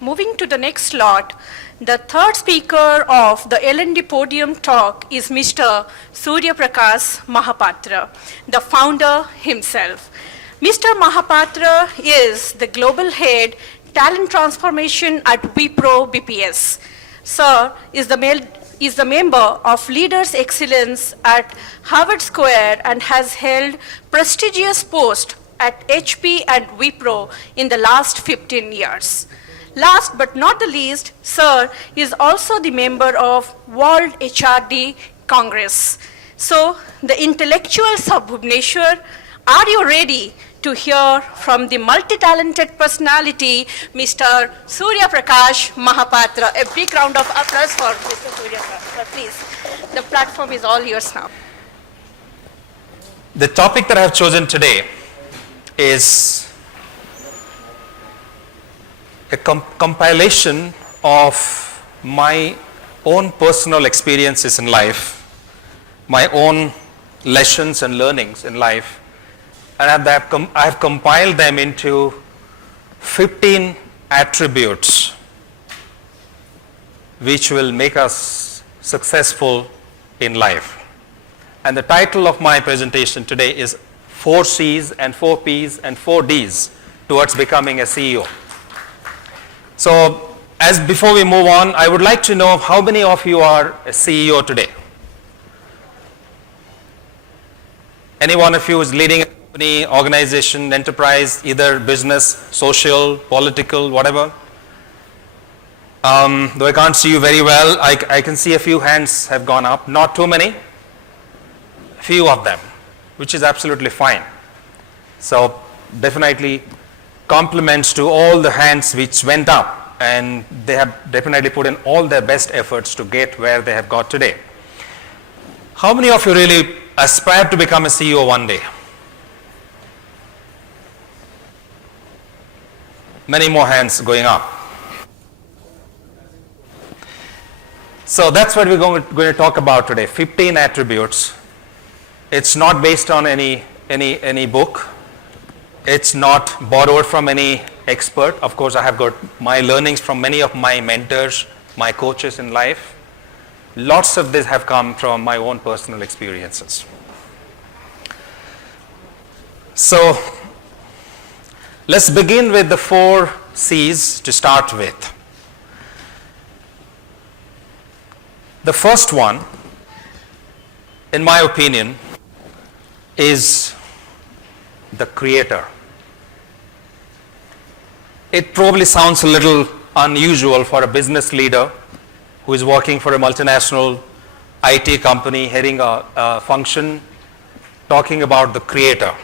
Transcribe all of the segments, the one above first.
Moving to the next slot, the third speaker of the L&D podium talk is Mr. Suryaprakash Mahapatra, the founder himself. Mr. Mahapatra is the global head talent transformation at Wipro BPS. Sir is the member of Leaders Excellence at Harvard Square and has held prestigious posts at HP and Wipro in the last 15 years. Last but not the least, Sir is also the member of World HRD Congress. So, the intellectuals of Bhubaneswar, are you ready to hear from the multi-talented personality, Mr. Suryaprakash Mahapatra? A big round of applause for Mr. Suryaprakash, please. The platform is all yours now. The topic that I have chosen today is a compilation of my own personal experiences in life, my own lessons and learnings in life, and I have compiled them into 15 attributes which will make us successful in life. And the title of my presentation today is 4 C's and 4 P's and 4 D's towards becoming a CEO. So, before we move on, I would like to know how many of you are a CEO today? Any one of you is leading a company, organization, enterprise, either business, social, political, whatever? Though I can't see you very well, I can see a few hands have gone up, not too many, few of them, which is absolutely fine. So, definitely compliments to all the hands which went up, and they have definitely put in all their best efforts to get where they have got today. How many of you really aspire to become a CEO one day? Many more hands going up. So that's what we're going to talk about today, 15 attributes. It's not based on any book. It's not borrowed from any expert. Of course, I have got my learnings from many of my mentors, my coaches in life. Lots of this have come from my own personal experiences. So, let's begin with the 4 C's to start with. The first one, in my opinion, is the creator. It probably sounds a little unusual for a business leader who is working for a multinational IT company, heading a function, talking about the creator.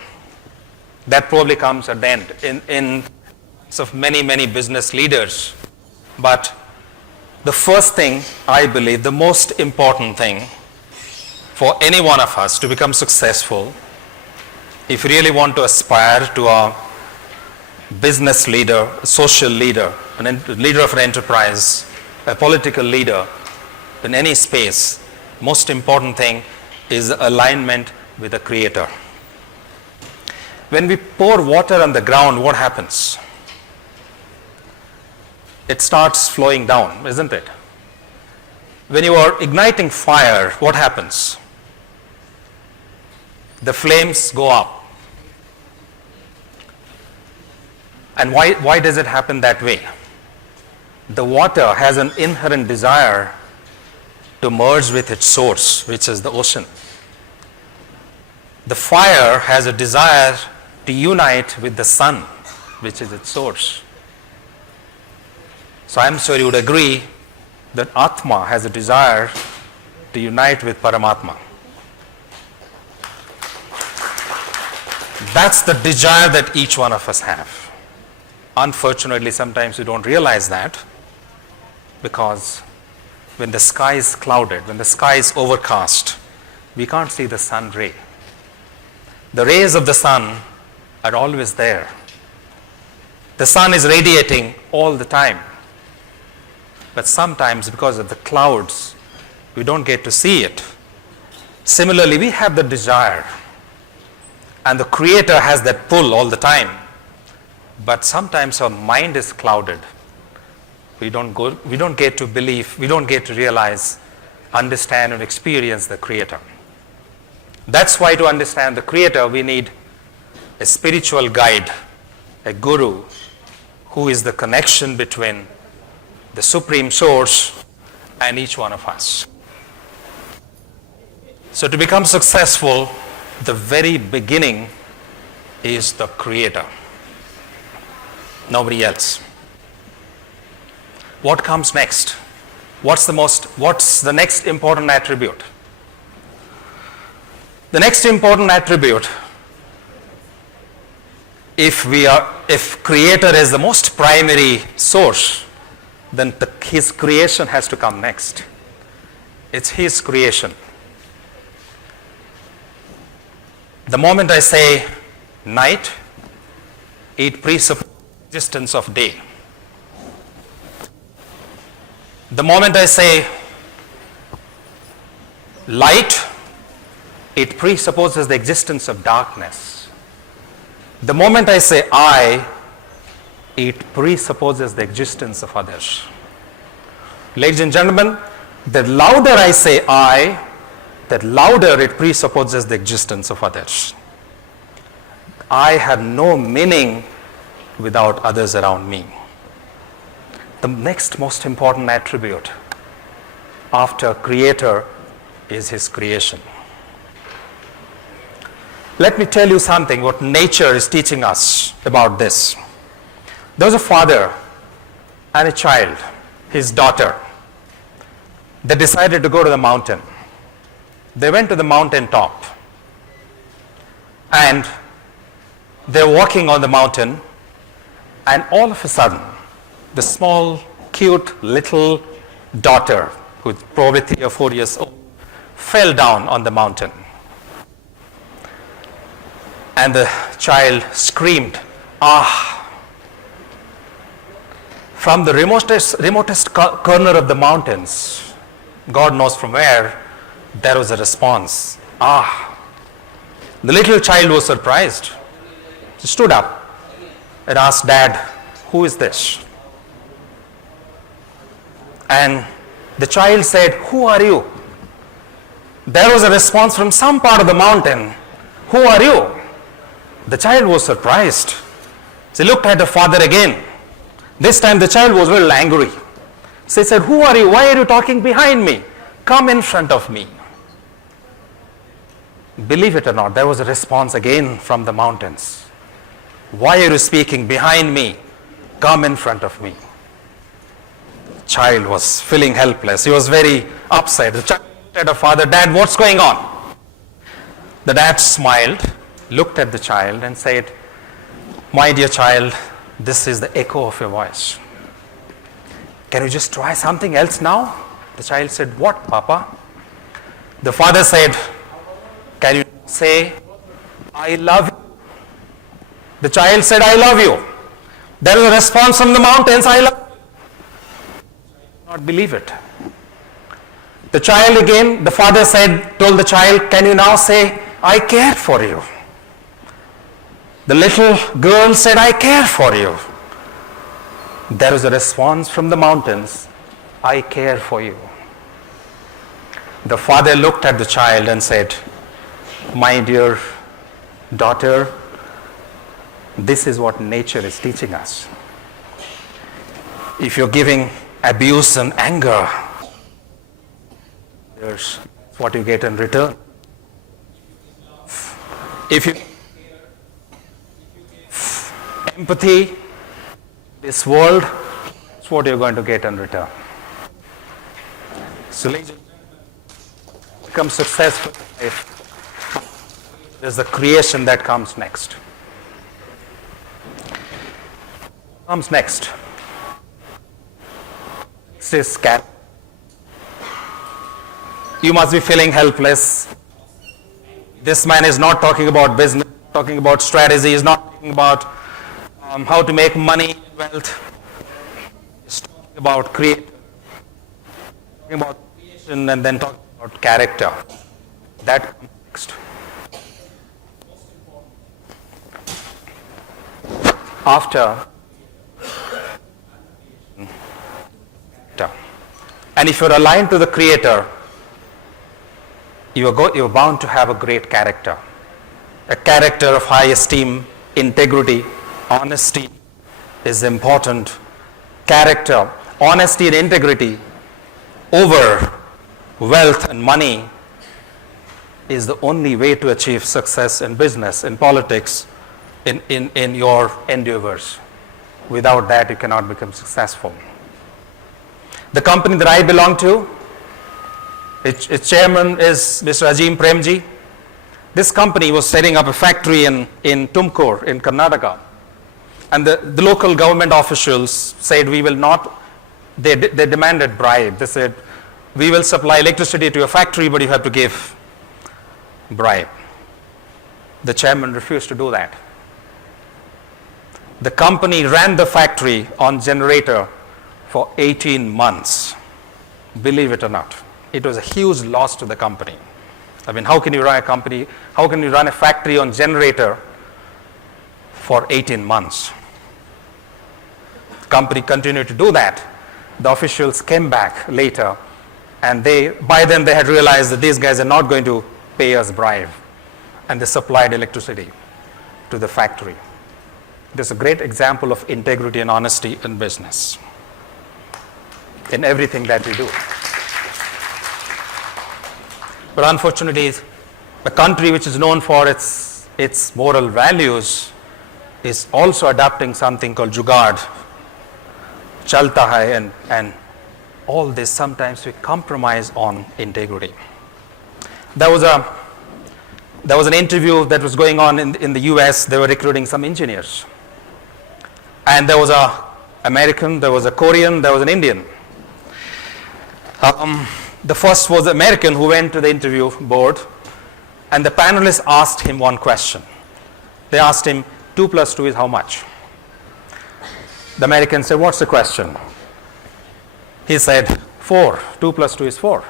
That probably comes at the end in of many business leaders. But the first thing, I believe, the most important thing for any one of us to become successful, if you really want to aspire to a business leader, a social leader, a leader of an enterprise, a political leader in any space, most important thing is alignment with the creator. When we pour water on the ground, what happens? It starts flowing down, isn't it? When you are igniting fire, what happens? The flames go up. And why does it happen that way? The water has an inherent desire to merge with its source, which is the ocean. The fire has a desire to unite with the sun, which is its source. So I'm sure you would agree that Atma has a desire to unite with Paramatma. That's the desire that each one of us have. Unfortunately, sometimes we don't realize that, because when the sky is clouded, when the sky is overcast, we can't see the sun ray. The rays of the sun are always there. The sun is radiating all the time. But sometimes, because of the clouds, we don't get to see it. Similarly, we have the desire, and the Creator has that pull all the time. But sometimes our mind is clouded. we don't get to believe, we don't get to realize, understand and experience the Creator. That's why to understand the Creator, we need a spiritual guide, a guru, who is the connection between the Supreme Source and each one of us. So to become successful, the very beginning is the Creator, nobody else. What comes next? What's the next important attribute? The next important attribute, if Creator is the most primary source, then His creation has to come next. It's His creation. The moment I say night, it presupposes the existence of day. The moment I say light, it presupposes the existence of darkness. The moment I say I, it presupposes the existence of others. Ladies and gentlemen, the louder I say I, that louder it presupposes the existence of others. I have no meaning without others around me. The next most important attribute after Creator is His creation. Let me tell you something what nature is teaching us about this. There was a father and a child, his daughter. They decided to go to the mountain. They went to the mountain top and they're walking on the mountain, and all of a sudden the small cute little daughter, who's probably 3 or 4 years old, fell down on the mountain, and the child screamed, "Ah!" From the remotest corner of the mountains, God knows from where, there was a response. "Ah!" The little child was surprised. She stood up and asked, "Dad, who is this?" And the child said, "Who are you?" There was a response from some part of the mountain, "Who are you?" The child was surprised. She looked at the father again. This time the child was a little angry. She said, "Who are you? Why are you talking behind me? Come in front of me." Believe it or not, there was a response again from the mountains. "Why are you speaking behind me? Come in front of me." The child was feeling helpless. He was very upset. The child looked at the father, "Dad, what's going on?" The dad smiled, looked at the child and said, "My dear child, this is the echo of your voice. Can you just try something else now?" The child said, "What, Papa?" The father said, "Can you say, 'I love you'?" The child said, "I love you." There was a response from the mountains, "I love you." Not believe it. The child again, the father told the child, "Can you now say, 'I care for you'?" The little girl said, "I care for you." There was a response from the mountains, "I care for you." The father looked at the child and said, "My dear daughter, this is what nature is teaching us. If you're giving abuse and anger, there's what you get in return. If you empathy, this world, it's what you're going to get in return." So become successful if there's the creation that comes next. Comes next. This cat. You must be feeling helpless. This man is not talking about business, talking about strategy, he's not talking about how to make money, wealth. He's talking about creation, and then talking about character. That comes next. After And if you're aligned to the Creator, you're bound to have a great character. A character of high esteem, integrity, honesty is important. Character, honesty and integrity over wealth and money is the only way to achieve success in business, in politics, in your endeavors. Without that, you cannot become successful. The company that I belong to, its chairman is Mr. Ajim Premji. This company was setting up a factory in Tumkur in Karnataka. And the local government officials said, we will not, they demanded bribe. They said, we will supply electricity to your factory, but you have to give bribe. The chairman refused to do that. The company ran the factory on generator for 18 months. Believe it or not. It was a huge loss to the company. I mean, how can you run a company, how can you run a factory on generator for 18 months? The company continued to do that. The officials came back later, and by then they had realized that these guys are not going to pay us bribe, and they supplied electricity to the factory. This is a great example of integrity and honesty in business, in everything that we do. But unfortunately, a country which is known for its moral values is also adopting something called jugaad, chalta hai, and all this, sometimes we compromise on integrity. There was an interview that was going on in the US. They were recruiting some engineers. And there was an American, there was a Korean, there was an Indian. The first was the American who went to the interview board, and the panelists asked him one question. They asked him, 2 plus 2 is how much? The American said, what's the question? He said, 4. 2 plus 2 is 4.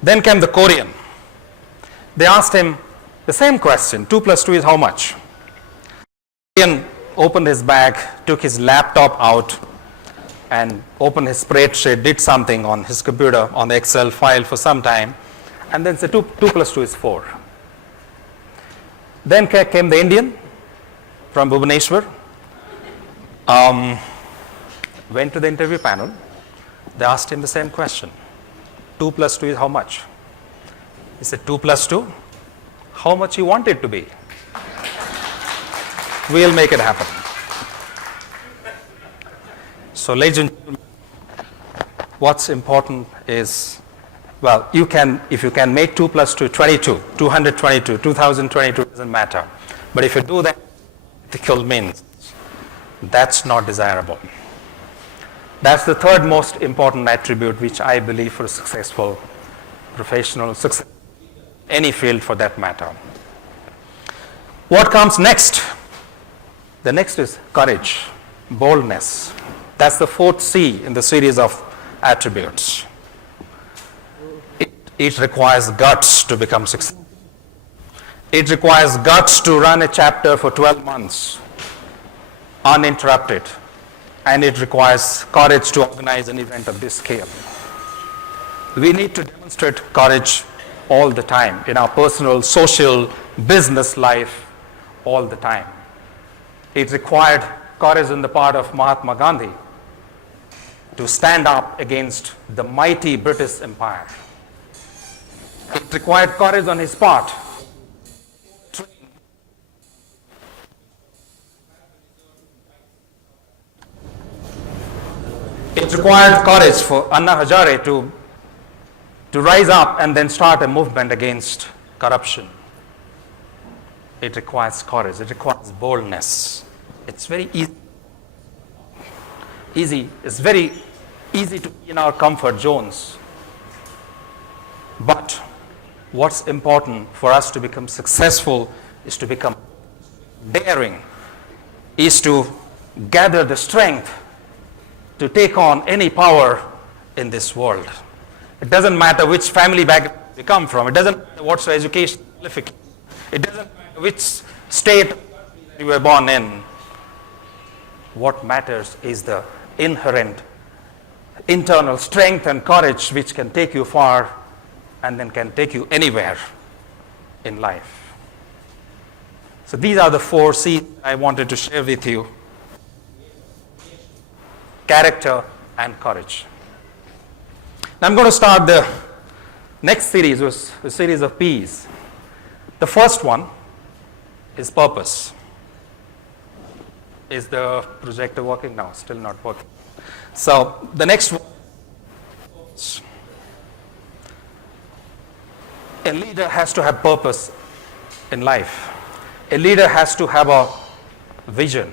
Then came the Korean. They asked him the same question, 2 plus 2 is how much? The Korean opened his bag, took his laptop out, and opened his spreadsheet, did something on his computer, on the Excel file for some time, and then said 2 plus 2 is 4. Then came the Indian from Bhubaneswar, went to the interview panel. They asked him the same question. 2 plus 2 is how much? He said 2 plus 2, how much you want it to be? We'll make it happen. So ladies and gentlemen, what's important is, well, if you can make 2 plus 2, 22, 222, 2022, doesn't matter. But if you do that, ethical means, that's not desirable. That's the third most important attribute which I believe for a successful professional success, any field for that matter. What comes next? The next is courage, boldness. That's the fourth C in the series of attributes. It requires guts to become successful. It requires guts to run a chapter for 12 months, uninterrupted. And it requires courage to organize an event of this scale. We need to demonstrate courage all the time in our personal, social, business life, all the time. It required courage on the part of Mahatma Gandhi to stand up against the mighty British Empire. It required courage on his part. It required courage for Anna Hazare to rise up and then start a movement against corruption. It requires courage. It requires boldness. It's very easy. It's very easy to be in our comfort zones. But what's important for us to become successful is to become daring, is to gather the strength to take on any power in this world. It doesn't matter which family background you come from. It doesn't matter what's your education qualification. It doesn't matter which state you were born in. What matters is the inherent internal strength and courage which can take you far and then can take you anywhere in life. So these are the 4 C's I wanted to share with you: character and courage. Now I'm going to start the next series with a series of P's. The first one is purpose. Is the projector working now? Still not working. So the next one, a leader has to have purpose in life. A leader has to have a vision.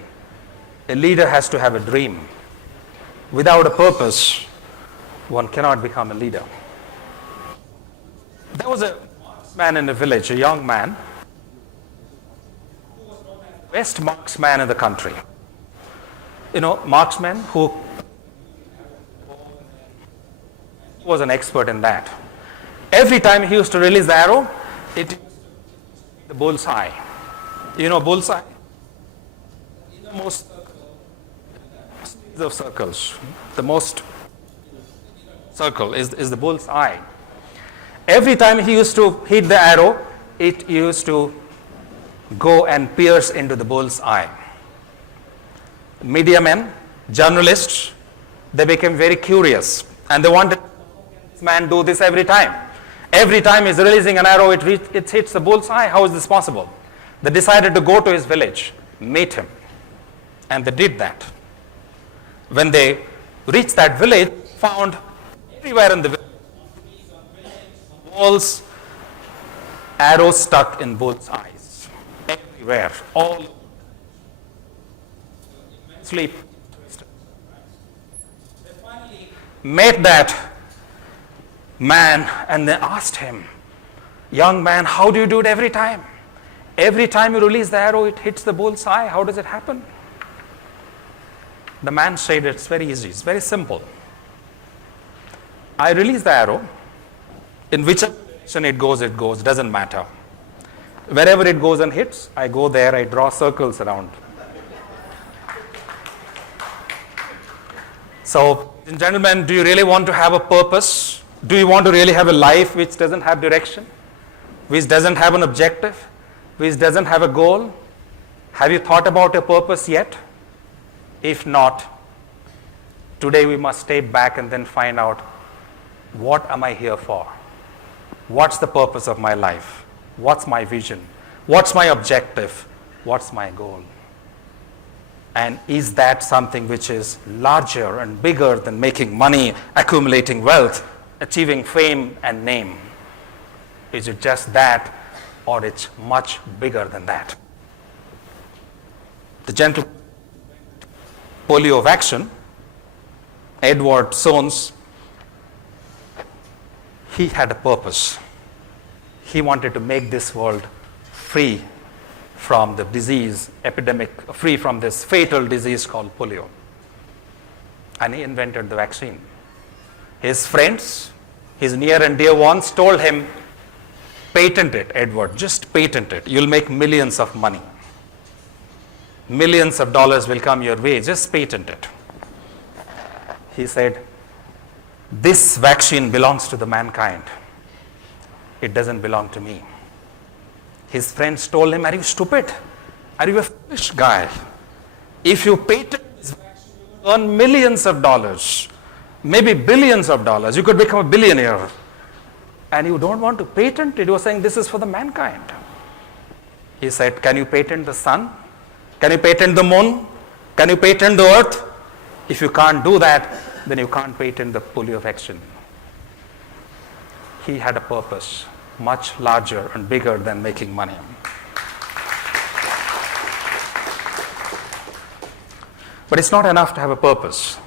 A leader has to have a dream. Without a purpose, one cannot become a leader. There was a man in a village, a young man, best marksman in the country. You know, marksman who was an expert in that. Every time he used to release the arrow, it the bullseye. You know bullseye? The most of circles. The most circle is the bullseye. Every time he used to hit the arrow, it used to go and pierce into the bull's eye. Media men, journalists, they became very curious and they wanted this man do this every time. Every time he's releasing an arrow, it hits the bull's eye. How is this possible? They decided to go to his village, meet him, and they did that. When they reached that village, found everywhere in the village, walls, arrows stuck in bull's eyes. Everywhere, all sleep. They finally met that man and they asked him, young man, how do you do it every time? Every time you release the arrow, it hits the bull's eye. How does it happen? The man said, it's very easy, it's very simple. I release the arrow, in whichever direction it goes, doesn't matter. Wherever it goes and hits, I go there, I draw circles around. So, gentlemen, do you really want to have a purpose? Do you want to really have a life which doesn't have direction? Which doesn't have an objective? Which doesn't have a goal? Have you thought about your purpose yet? If not, today we must step back and then find out, what am I here for? What's the purpose of my life? What's my vision? What's my objective? What's my goal? And is that something which is larger and bigger than making money, accumulating wealth, achieving fame and name? Is it just that, or it's much bigger than that? The gentle polio vaccine, Edward Soames, he had a purpose. He wanted to make this world free from the disease epidemic, free from this fatal disease called polio. And he invented the vaccine. His friends, his near and dear ones told him, patent it, Edward, just patent it. You'll make millions of money. Millions of dollars will come your way, just patent it. He said, this vaccine belongs to the mankind. It doesn't belong to me. His friends told him, are you stupid? Are you a foolish guy? If you patent this vaccine, you will earn millions of dollars, maybe billions of dollars. You could become a billionaire. And you don't want to patent it. You are saying this is for the mankind. He said, can you patent the sun? Can you patent the moon? Can you patent the earth? If you can't do that, then you can't patent the polio vaccine. He had a purpose much larger and bigger than making money. But it's not enough to have a purpose.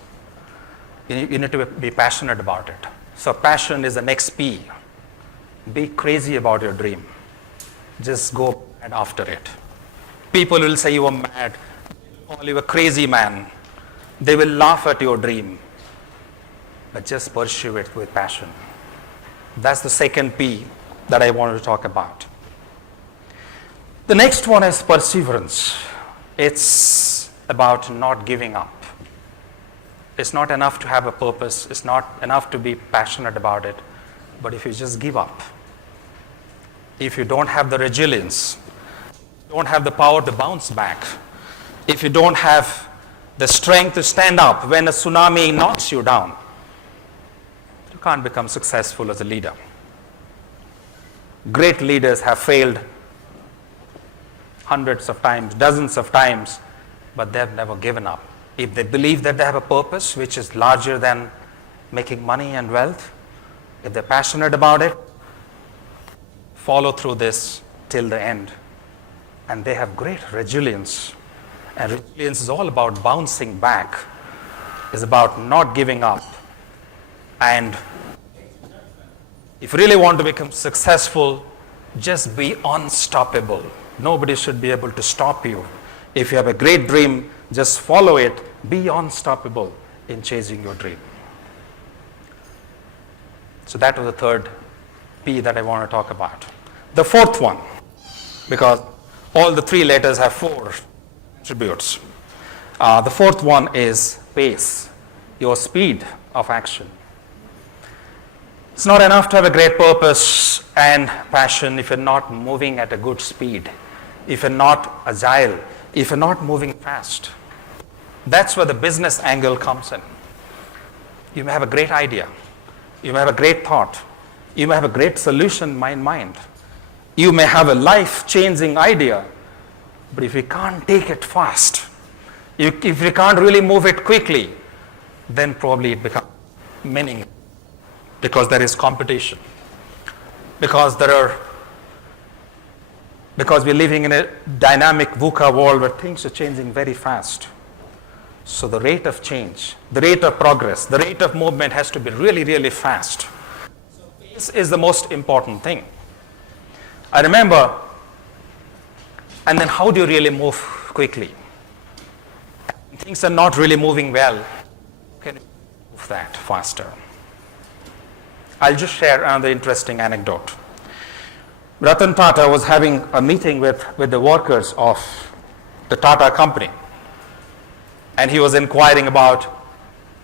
You need to be passionate about it. So passion is the next P. Be crazy about your dream. Just go after it. People will say you are mad, call you a crazy man. They will laugh at your dream. But just pursue it with passion. That's the second P that I wanted to talk about. The next one is perseverance. It's about not giving up. It's not enough to have a purpose. It's not enough to be passionate about it. But if you just give up, if you don't have the resilience, don't have the power to bounce back, if you don't have the strength to stand up when a tsunami knocks you down, you can't become successful as a leader. Great leaders have failed hundreds of times, dozens of times, but they've never given up. If they believe that they have a purpose which is larger than making money and wealth, if they're passionate about it, follow through this till the end. And they have great resilience. And resilience is all about bouncing back. It's about not giving up. And if you really want to become successful, just be unstoppable. Nobody should be able to stop you. If you have a great dream, just follow it. Be unstoppable in chasing your dream. So that was the third P that I want to talk about. The fourth one, because all the three letters have four attributes. The fourth one is pace, your speed of action. It's not enough to have a great purpose and passion if you're not moving at a good speed, if you're not agile, if you're not moving fast. That's where the business angle comes in. You may have a great idea. You may have a great thought. You may have a great solution in mind. You may have a life-changing idea, but if you can't take it fast, if you can't really move it quickly, then probably it becomes meaningless, because there is competition, because we're living in a dynamic VUCA world where things are changing very fast. So the rate of change, the rate of progress, the rate of movement has to be really, really fast. So pace is the most important thing. I remember, and then how do you really move quickly? Things are not really moving well. Can you move that faster? I'll just share another interesting anecdote. Ratan Tata was having a meeting with the workers of the Tata company, and he was inquiring about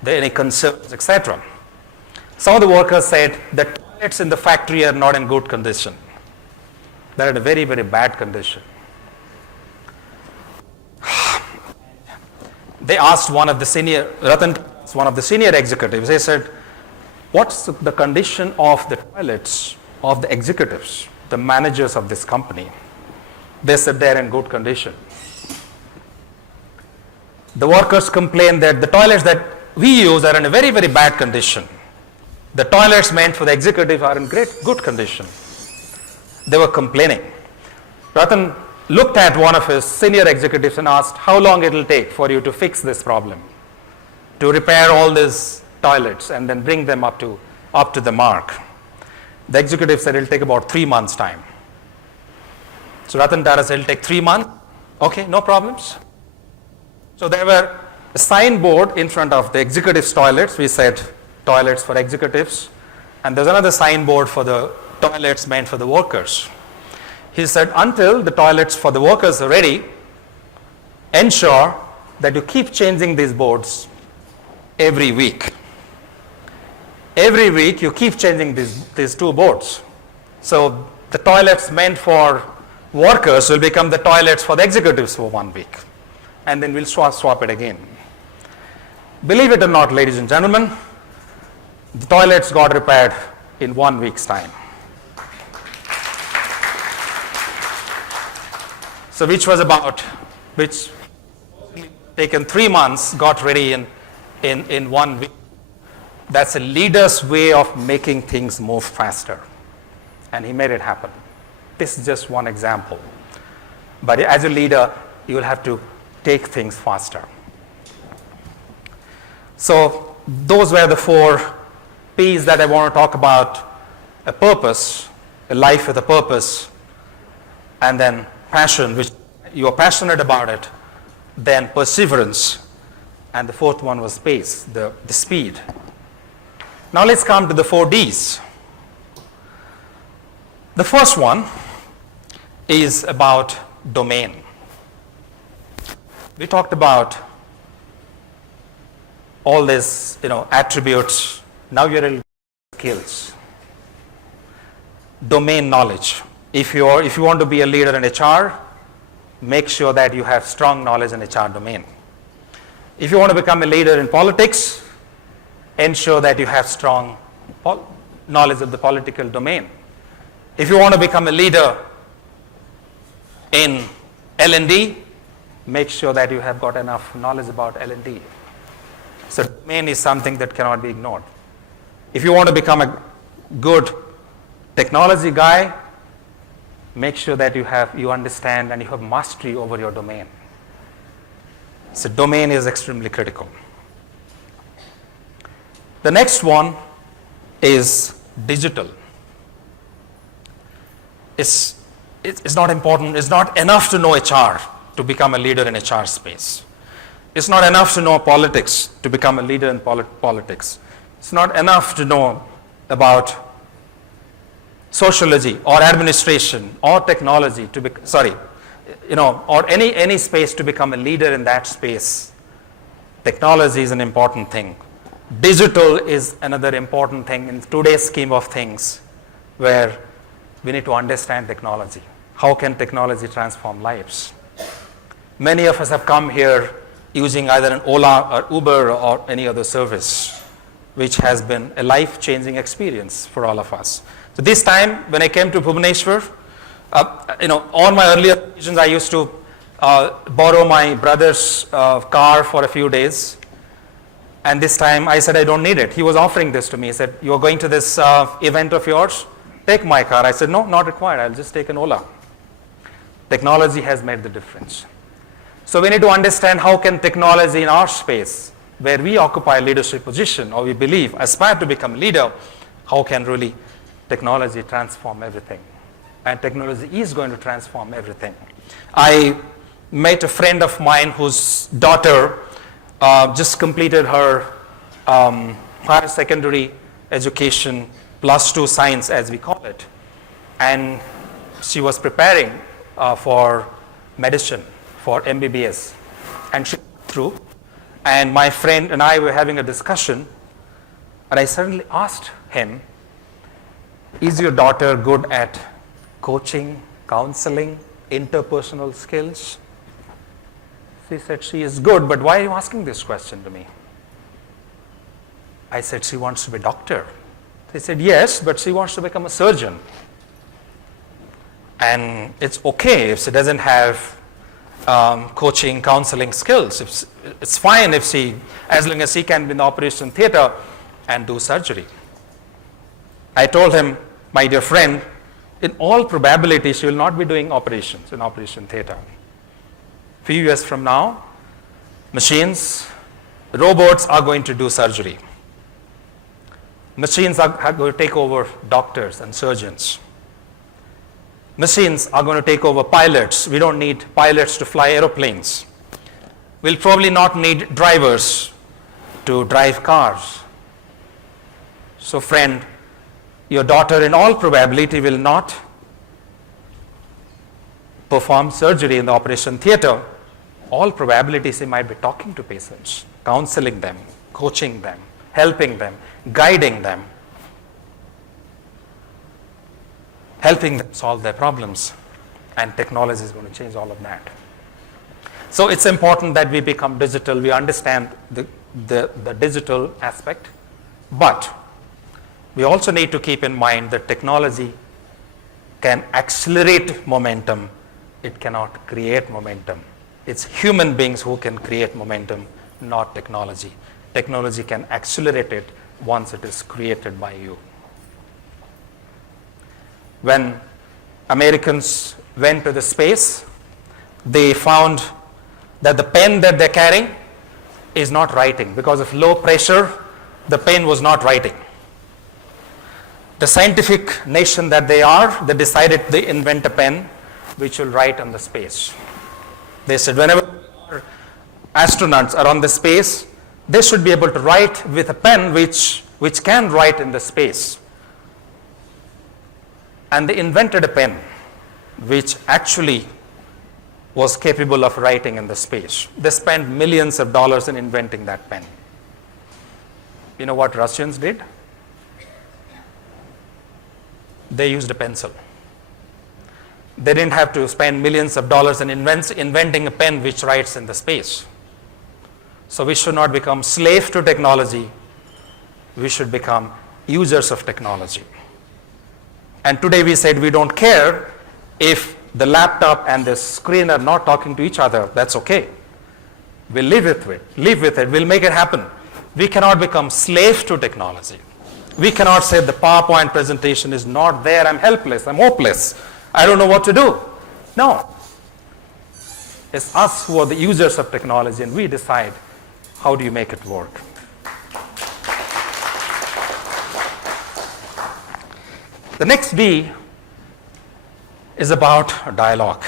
any concerns, etc. Some of the workers said the toilets in the factory are not in good condition. They're in a very, very bad condition. They asked one of the senior executives, they said, what's the condition of the toilets of the executives, the managers of this company? They said they're in good condition. The workers complained that the toilets that we use are in a very, very bad condition. The toilets meant for the executives are in good condition. They were complaining. Ratan looked at one of his senior executives and asked how long it will take for you to fix this problem, to repair all these toilets and then bring them up to the mark. The executive said it will take about 3 months' time. So Ratan Tata said it will take 3 months. Okay, no problems. So there were a signboard in front of the executives' toilets. We said toilets for executives. And there's another signboard for the toilets meant for the workers. He said, until the toilets for the workers are ready, ensure that you keep changing these boards every week. Every week you keep changing these two boards. So the toilets meant for workers will become the toilets for the executives for 1 week. And then we'll swap it again. Believe it or not, ladies and gentlemen, the toilets got repaired in 1 week's time. So which taken 3 months, got ready in 1 week. That's a leader's way of making things move faster. And he made it happen. This is just one example. But as a leader, you will have to take things faster. So those were the 4 P's that I want to talk about. A purpose, a life with a purpose, and then passion, which you are passionate about it, then perseverance, and the 4th one was pace, the speed. Now let's come to the 4 D's. The first one is about domain. We talked about all these, attributes. Now you're in skills. Domain knowledge. If you want to be a leader in HR, make sure that you have strong knowledge in HR domain. If you want to become a leader in politics, ensure that you have strong knowledge of the political domain. If you want to become a leader in L&D, make sure that you have got enough knowledge about L&D. So domain is something that cannot be ignored. If you want to become a good technology guy, make sure that you understand and you have mastery over your domain. So domain is extremely critical. The next one is digital. It's not important, it's not enough to know HR to become a leader in HR space. It's not enough to know politics to become a leader in politics. It's not enough to know about sociology or administration or technology or any space to become a leader in that space. Technology is an important thing. Digital is another important thing in today's scheme of things, where we need to understand technology. How can technology transform lives? Many of us have come here using either an Ola or Uber or any other service, which has been a life-changing experience for all of us. So this time, when I came to Bhubaneswar, on my earlier occasions, I used to borrow my brother's car for a few days. And this time, I said, I don't need it. He was offering this to me. He said, you are going to this event of yours? Take my car. I said, no, not required. I'll just take an Ola. Technology has made the difference. So we need to understand how can technology in our space, where we occupy a leadership position, or we believe, aspire to become a leader, how can really technology transform everything? And technology is going to transform everything. I met a friend of mine whose daughter just completed her higher secondary education, +2 science as we call it. And she was preparing for medicine, for MBBS. And she went through, and my friend and I were having a discussion, and I suddenly asked him, is your daughter good at coaching, counseling, interpersonal skills? He said, she is good, but why are you asking this question to me? I said, she wants to be a doctor. He said, yes, but she wants to become a surgeon. And it's okay if she doesn't have coaching, counseling skills. It's fine if as long as she can be in the operation theater and do surgery. I told him, my dear friend, in all probability, she will not be doing operations in operation theater. Few years from now, machines, robots are going to do surgery. Machines are going to take over doctors and surgeons. Machines are going to take over pilots. We don't need pilots to fly aeroplanes. We'll probably not need drivers to drive cars. So friend, your daughter in all probability will not perform surgery in the operation theater. All probability she might be talking to patients, counseling them, coaching them, helping them, guiding them, helping them solve their problems. And technology is going to change all of that. So it's important that we become digital, we understand the digital aspect, but we also need to keep in mind that technology can accelerate momentum. It cannot create momentum. It's human beings who can create momentum, not technology. Technology can accelerate it once it is created by you. When Americans went to the space, they found that the pen that they're carrying is not writing. Because of low pressure, the pen was not writing. The scientific nation that they are, they decided they invent a pen which will write on the space. They said whenever our astronauts are on the space, they should be able to write with a pen which can write in the space. And they invented a pen which actually was capable of writing in the space. They spent millions of dollars in inventing that pen. You know what Russians did? They used a pencil. They didn't have to spend millions of dollars in inventing a pen which writes in the space. So we should not become slaves to technology. We should become users of technology. And today we said we don't care if the laptop and the screen are not talking to each other. That's okay. We'll live with it. We'll make it happen. We cannot become slaves to technology. We cannot say the PowerPoint presentation is not there. I'm helpless. I'm hopeless. I don't know what to do. No. It's us who are the users of technology, and we decide how do you make it work. The next D is about dialogue.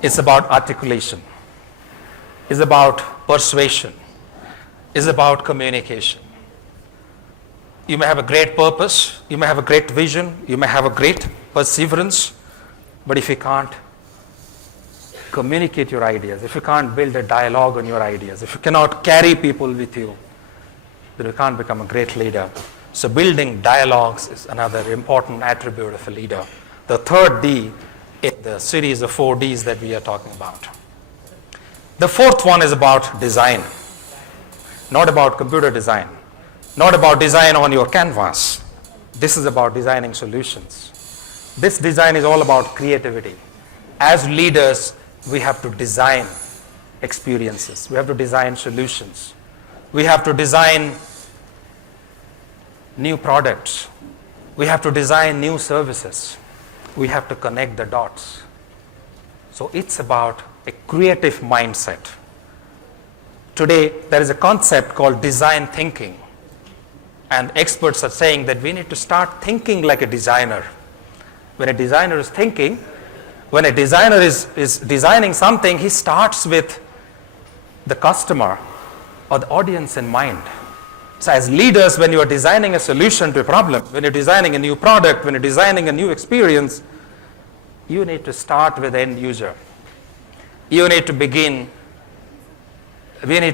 It's about articulation. It's about persuasion. It's about communication. You may have a great purpose, you may have a great vision, you may have a great perseverance, but if you can't communicate your ideas, if you can't build a dialogue on your ideas, if you cannot carry people with you, then you can't become a great leader. So building dialogues is another important attribute of a leader. The third D in the series of 4 Ds that we are talking about. The fourth one is about design, not about computer design, not about design on your canvas. This is about designing solutions. This design is all about creativity. As leaders, we have to design experiences. We have to design solutions. We have to design new products. We have to design new services. We have to connect the dots. So it's about a creative mindset. Today, there is a concept called design thinking. And experts are saying that we need to start thinking like a designer. When a designer is thinking, when a designer is designing something, he starts with the customer or the audience in mind. So as leaders, when you are designing a solution to a problem, when you're designing a new product, when you're designing a new experience, you need to start with the end user. We need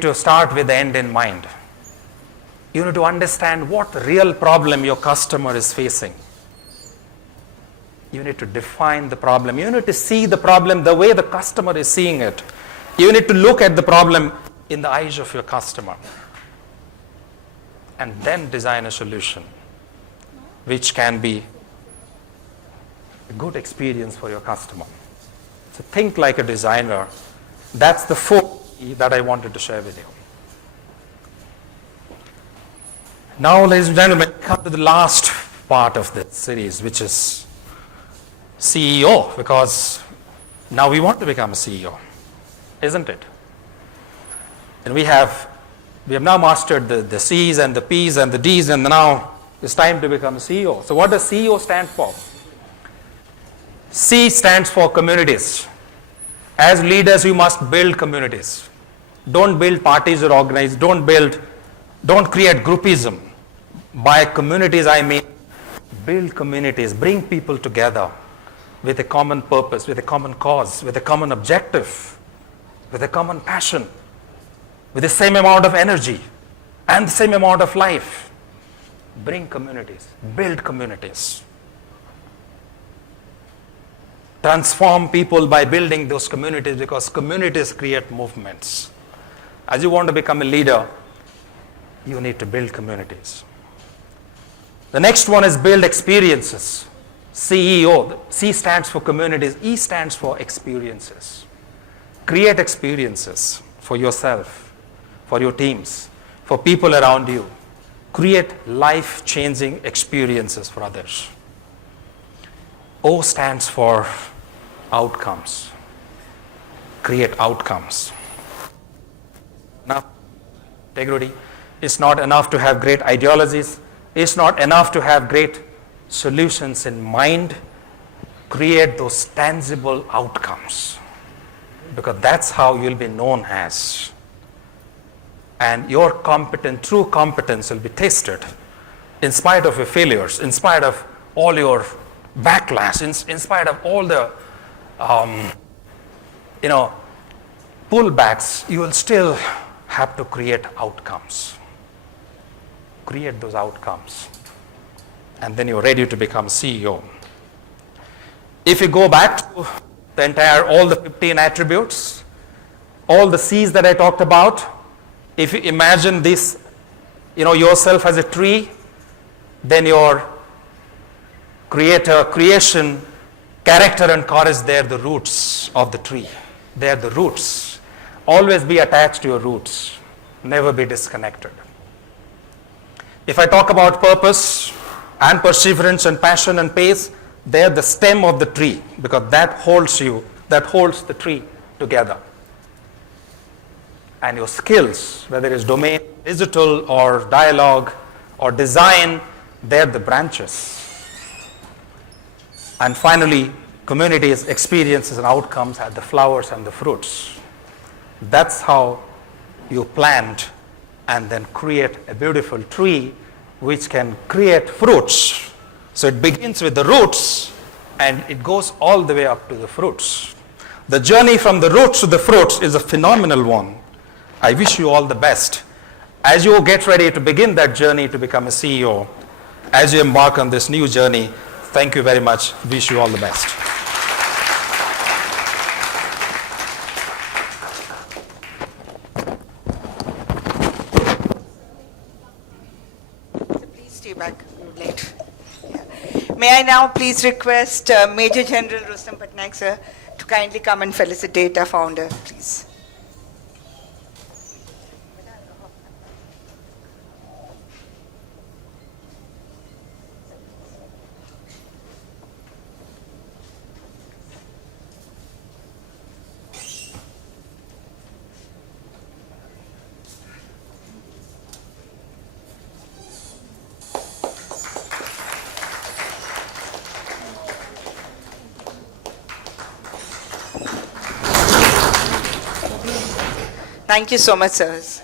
to start with the end in mind. You need to understand what real problem your customer is facing. You need to define the problem. You need to see the problem the way the customer is seeing it. You need to look at the problem in the eyes of your customer. And then design a solution which can be a good experience for your customer. So think like a designer. That's the 4th E that I wanted to share with you. Now, ladies and gentlemen, come to the last part of this series, which is CEO, because now we want to become a CEO, isn't it? And we have now mastered the C's and the P's and the D's, and now it's time to become a CEO. So what does CEO stand for? C stands for communities. As leaders, you must build communities. Don't build parties or organize. Don't create groupism. By communities, I mean build communities, bring people together with a common purpose, with a common cause, with a common objective, with a common passion, with the same amount of energy and the same amount of life. Bring communities, build communities. Transform people by building those communities, because communities create movements. As you want to become a leader, you need to build communities. The next one is build experiences. CEO. C stands for communities. E stands for experiences. Create experiences for yourself, for your teams, for people around you. Create life-changing experiences for others. O stands for outcomes. Create outcomes. Now, integrity. It's not enough to have great ideologies. It's not enough to have great solutions in mind. Create those tangible outcomes, because that's how you'll be known as. And your true competence will be tested in spite of your failures, in spite of all your backlash, in spite of all the pullbacks. You will still have to create outcomes. Create those outcomes. And then you're ready to become CEO. If you go back to all the 15 attributes, all the C's that I talked about, if you imagine this, yourself as a tree, then your creation, character and courage, they're the roots of the tree. They're the roots. Always be attached to your roots. Never be disconnected. If I talk about purpose and perseverance and passion and pace, they're the stem of the tree, because that holds the tree together. And your skills, whether it's domain, digital or dialogue or design, they're the branches. And finally, communities, experiences and outcomes are the flowers and the fruits. That's how you plant and then create a beautiful tree which can create fruits. So it begins with the roots and it goes all the way up to the fruits. The journey from the roots to the fruits is a phenomenal one. I wish you all the best. As you get ready to begin that journey to become a CEO, as you embark on this new journey, thank you very much. Wish you all the best. Please stay back. You're late. Yeah. May I now please request Major General Rustam Patnaik, sir, to kindly come and felicitate our founder, please. Thank you so much, sirs.